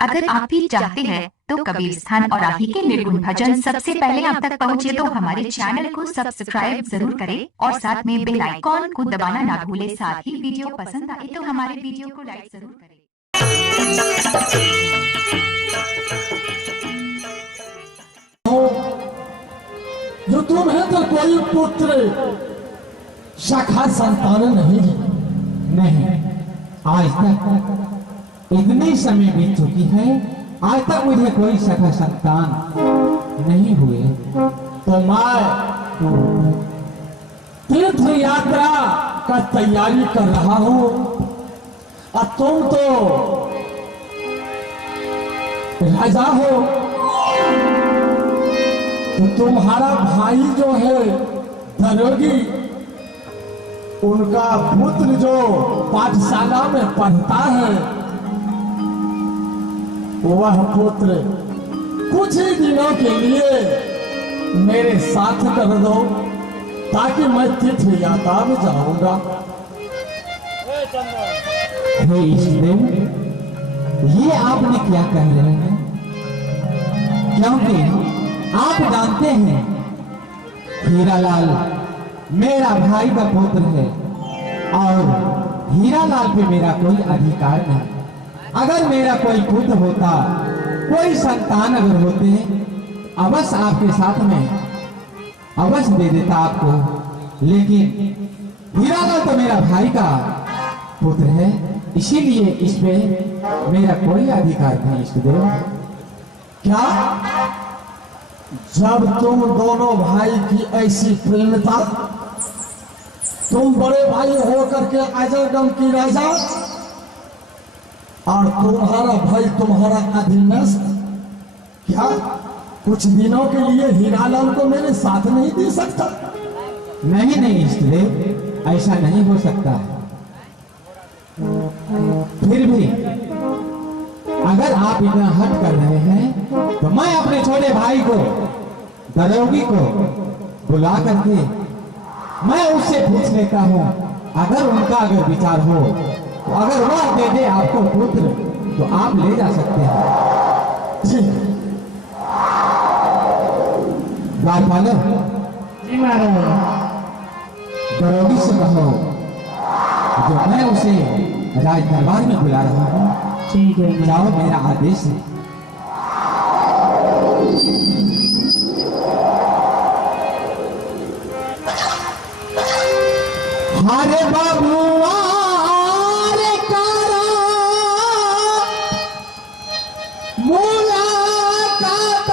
अगर आप भी चाहते हैं तो कबीर स्थान और आप ही के निर्गुण भजन सबसे पहले आप तक पहुंचे तो हमारे चैनल को सब्सक्राइब जरूर करें और साथ में बेल आइकॉन को दबाना ना भूलें। साथ ही वीडियो पसंद आए तो हमारे वीडियो को लाइक जरूर करें। जो तुम्हें तो कोई पुत्र शाखा संतान नहीं आज तक इतने समय बीत चुकी है, आज तक मुझे कोई सखा संतान नहीं हुए। तो मैं तीर्थ यात्रा का तैयारी कर रहा हूं और तुम तो राजा हो, तो तुम्हारा भाई जो है दरोगी, उनका पुत्र जो पाठशाला में पढ़ता है, वह पुत्र कुछ ही दिनों के लिए मेरे साथ कर दो ताकि मैं तीर्थ यात्रा में जाऊंगा। हे ईश्वर, ये आपने क्या कह रहे हैं? क्योंकि आप जानते हैं हीरालाल मेरा भाई का पुत्र है और हीरालाल पे मेरा कोई अधिकार नहीं। अगर मेरा कोई पुत्र होता, कोई संतान अगर होते, अवश्य आपके साथ में अवश्य दे देता आपको, लेकिन हीरालाल तो मेरा भाई का पुत्र है, इसीलिए इस पे मेरा कोई अधिकार नहीं। इष्टदेव, क्या जब तुम दोनों भाई की ऐसी प्रेमता, तुम बड़े भाई होकर के अजरगम की राजा और तुम्हारा भाई तुम्हारा अधीनस्थ, क्या कुछ दिनों के लिए हीरालाल को मेरे साथ नहीं दे सकता? नहीं इष्टदेव, ऐसा नहीं हो सकता। फिर भी अगर आप इतना हट कर रहे हैं तो मैं अपने छोटे भाई को, दरोगी को बुला करके मैं उससे पूछ लेता हूँ। अगर उनका विचार हो, तो अगर वह दे दे आपको पुत्र, तो आप ले जा सकते हैं। जी राजपाल जी महाराज, दरोगी से कहो जो मैं उसे राज दरबार में बुला रहा हूँ। ठीक है, जाओ, मेरा आदेश है। हरे बाबुआ रे कारा मुलाकात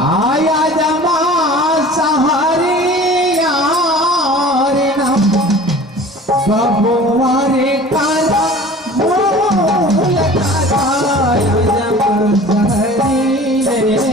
आया जमा सहारिया रे नाम बाबुआ रे कारा मुलाकात आया जमा सहारिया रे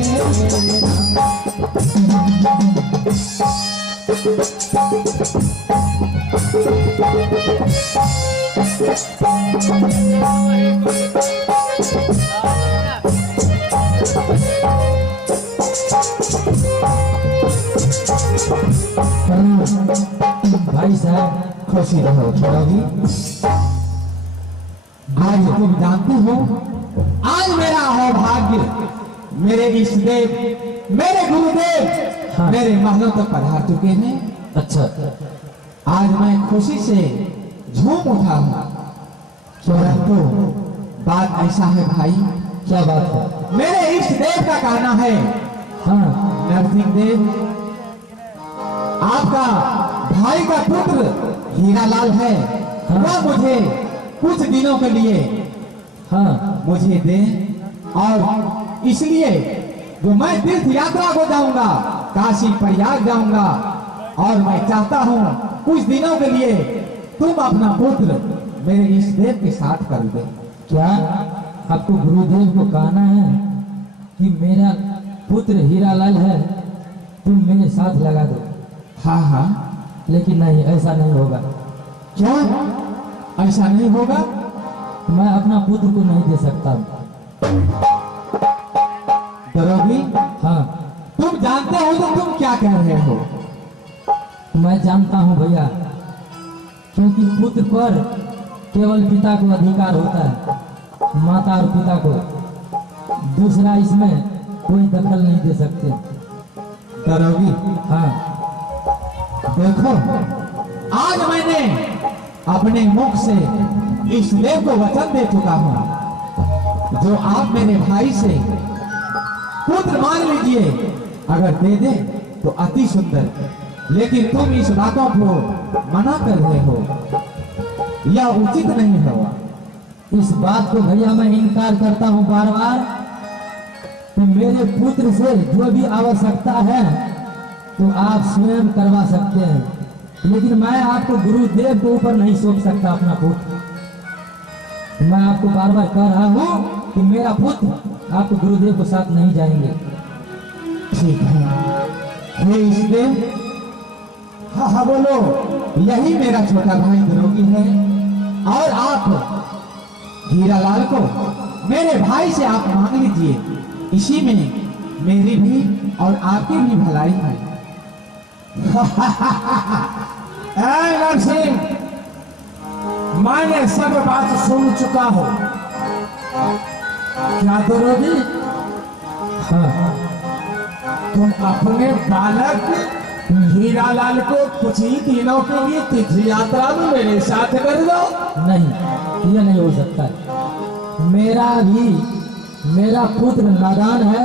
भाई साहब खुशी रहो दरोगी। आज तुम जानते हो, आज मेरा अहोभाग्य, मेरे इष्टदेव, मेरे गुरुदेव हाँ। मेरे महलों तक पधार चुके हैं। अच्छा, आज मैं खुशी से झूम उठा हूँ। परंतु बात ऐसा है भाई, क्या बात है? मेरे इष्टदेव का कहना है, हाँ, नरसिंह देव, आपका भाई का पुत्र हीरालाल है, वह मुझे कुछ दिनों के लिए हाँ, मुझे दे, और इसलिए जो मैं तीर्थ यात्रा को जाऊंगा, काशी प्रयाग जाऊंगा, और मैं चाहता हूँ कुछ दिनों के लिए तुम अपना पुत्र मेरे इष्टदेव के साथ कर दे। क्या आपको गुरुदेव को कहना है कि मेरा पुत्र हीरालाल है, तुम मेरे साथ लगा दो? हाँ हाँ, लेकिन नहीं, ऐसा नहीं होगा। क्या ऐसा नहीं होगा? मैं अपना पुत्र को नहीं दे सकता। दरोगी, हाँ, तुम जानते हो तो तुम क्या कह रहे हो? मैं जानता हूँ भैया, क्योंकि पुत्र पर केवल पिता को अधिकार होता है, माता और पिता को। दूसरा इसमें कोई दखल नहीं दे सकते। दरोगी, हाँ, देखो आज मैंने अपने मुख से इस देव को वचन दे चुका हूं, जो आप मेरे भाई से पुत्र मांग लीजिए, अगर दे दे तो अति सुंदर, लेकिन तुम इस बातों को मना कर रहे हो, यह उचित नहीं होगा। इस बात को भैया मैं इनकार करता हूँ बार बार कि मेरे पुत्र से जो भी आवश्यकता है तो आप स्वयं करवा सकते हैं, लेकिन मैं आपको गुरुदेव के ऊपर नहीं सौंप सकता अपना पुत्र। मैं आपको बार बार कह रहा हूँ कि मेरा पुत्र आपको गुरुदेव के साथ नहीं जाएंगे। ठीक है, हे इसदेव, हाँ हाँ बोलो, यही मेरा छोटा भाई दरोगी है, और आप हीरालाल को मेरे भाई से आप मांग लीजिए, इसी में मेरी भी और आपकी भी भलाई है। नरसिंह, मैंने सब बात सुन चुका हूं। क्या दरोगी, हाँ, तुम अपने बालक हीरालाल को कुछ ही दिनों के लिए तीर्थ यात्रा में मेरे साथ कर दो। नहीं, ये नहीं हो सकता है। मेरा पुत्र नादान है,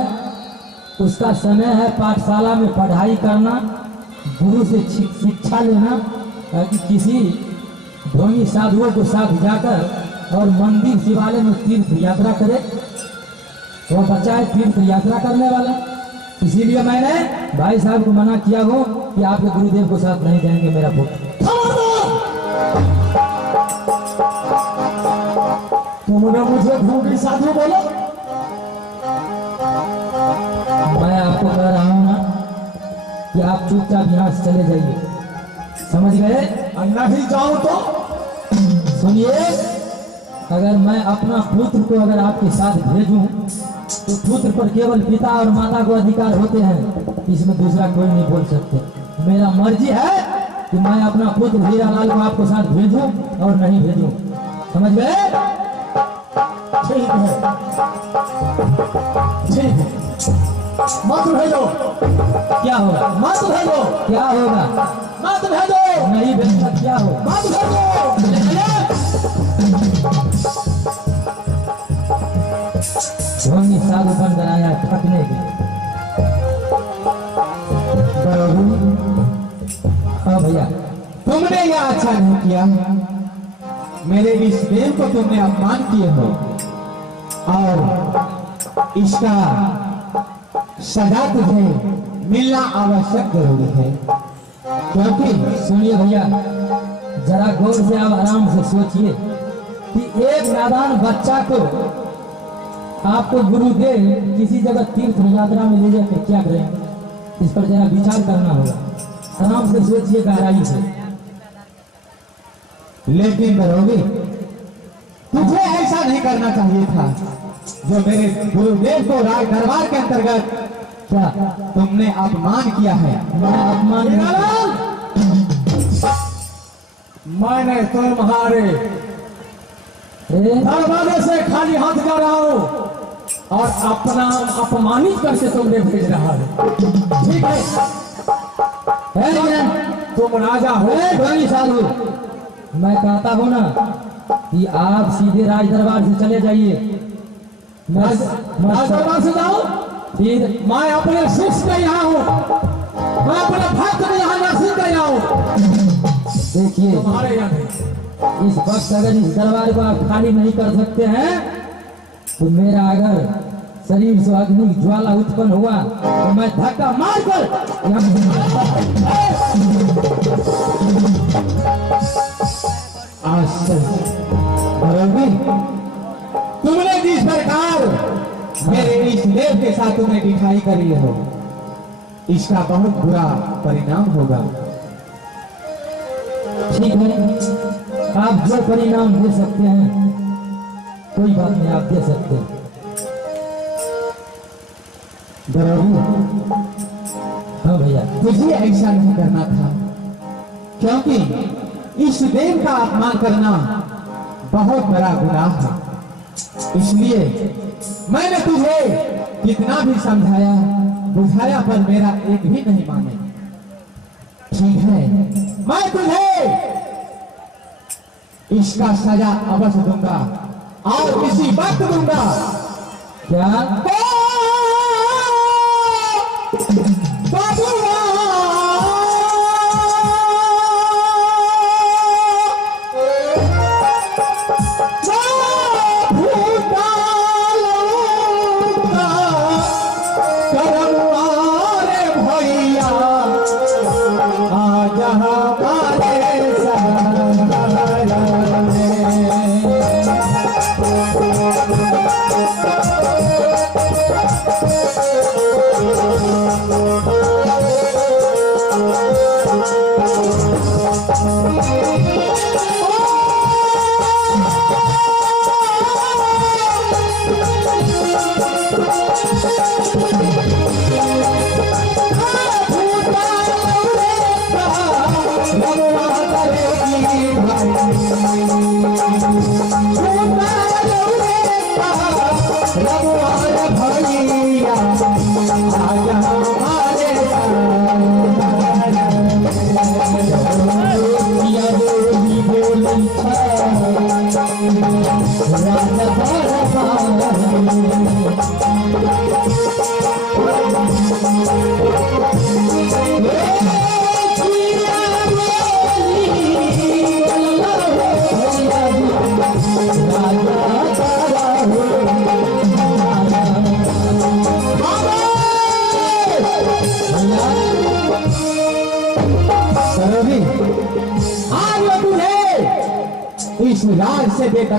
उसका समय है पाठशाला में पढ़ाई करना, गुरु से शिक्षा लेना, ताकि किसी ढोंगी साधुओं को साथ जाकर और मंदिर शिवालय में तीर्थ यात्रा करे। वो बच्चा है तीर्थ यात्रा करने वाला, इसीलिए मैंने भाई साहब को मना किया हो कि आपके गुरुदेव को साथ नहीं जाएंगे मेरा पुत्र। तुमने मुझे ढोंगी साधु बोला? मैं आपको कह रहा हूँ ना कि आप चुपचाप यहाँ से चले जाइए, समझ गए? नहीं जाऊं तो? सुनिए, अगर मैं अपना पुत्र को अगर आपके साथ भेजूं तो पुत्र पर केवल पिता और माता को अधिकार होते हैं, इसमें दूसरा कोई नहीं बोल सकते। मेरा मर्जी है कि मैं अपना पुत्र हीरालाल को आपको साथ भेजूं और नहीं भेजूं, समझ गए? ठीक है, ठीक है, मत भेजो। क्या होगा? मत भेजो, क्या होगा? मत भेजो, नहीं भेजना क्या होगा? मत भेजो। ढोंगी साधु बन बनाया ठगने के। हाँ भैया, तुमने यह अच्छा नहीं किया, मेरे इस देव को तुमने अपमान किए हो, और इसका सजा तुझे मिलना आवश्यक जरूरी है। क्योंकि सुनिए भैया, जरा गौर से आप आराम से सोचिए कि एक नादान बच्चा को आपको गुरुदेव किसी जगह तीर्थ यात्रा में ले जाके क्या करेंगे, इस पर जरा विचार करना होगा। आराम से सोचिए गहराई से। लेकिन दरोगी, तुझे ऐसा नहीं करना चाहिए था, जो मेरे गुरुदेव को राज दरबार के अंतर्गत क्या तुमने अपमान किया है। मैं अपमान नहीं किया। मैंने तुम्हारे अरे, दरवाजे से खाली हाथ जा रहा हूं और अपना अपमानित करके तुमने भेज रहा है। ठीक है, तुम राजा हो। ढोंगी साधु, मैं कहता हूँ ना कि आप सीधे राज दरबार से चले जाइए। राज दरबार से जाओ, फिर मैं अपने शिष्य के यहाँ हूँ, मैं अपने भक्त के यहाँ नरसिंह के यहाँ हूँ, देखिए, तुम्हारे यहाँ नहीं। इस वक्त अगर इस दरबार को आप खाली नहीं कर सकते हैं तो मेरा अगर शरीर से अग्नि ज्वाला उत्पन्न हुआ तो मैं धक्का मारकर तुमने जिस प्रकार मेरे इस देव के साथ तुमने दिखाई करी हो, इसका बहुत बुरा परिणाम होगा। ठीक है, आप जो परिणाम दे सकते हैं कोई बात नहीं, आप दे सकते हैं। हाँ भैया, तुझे ऐसा नहीं करना था, क्योंकि इस देव का अपमान करना बहुत बड़ा गुनाह है। इसलिए मैंने तुझे कितना भी समझाया बुझाया पर मेरा एक भी नहीं माने। ठीक है, मैं तुझे इसका सजा अवश्य दूंगा और इसी वक्त दूंगा। क्या आज तुझे इस राज से देकर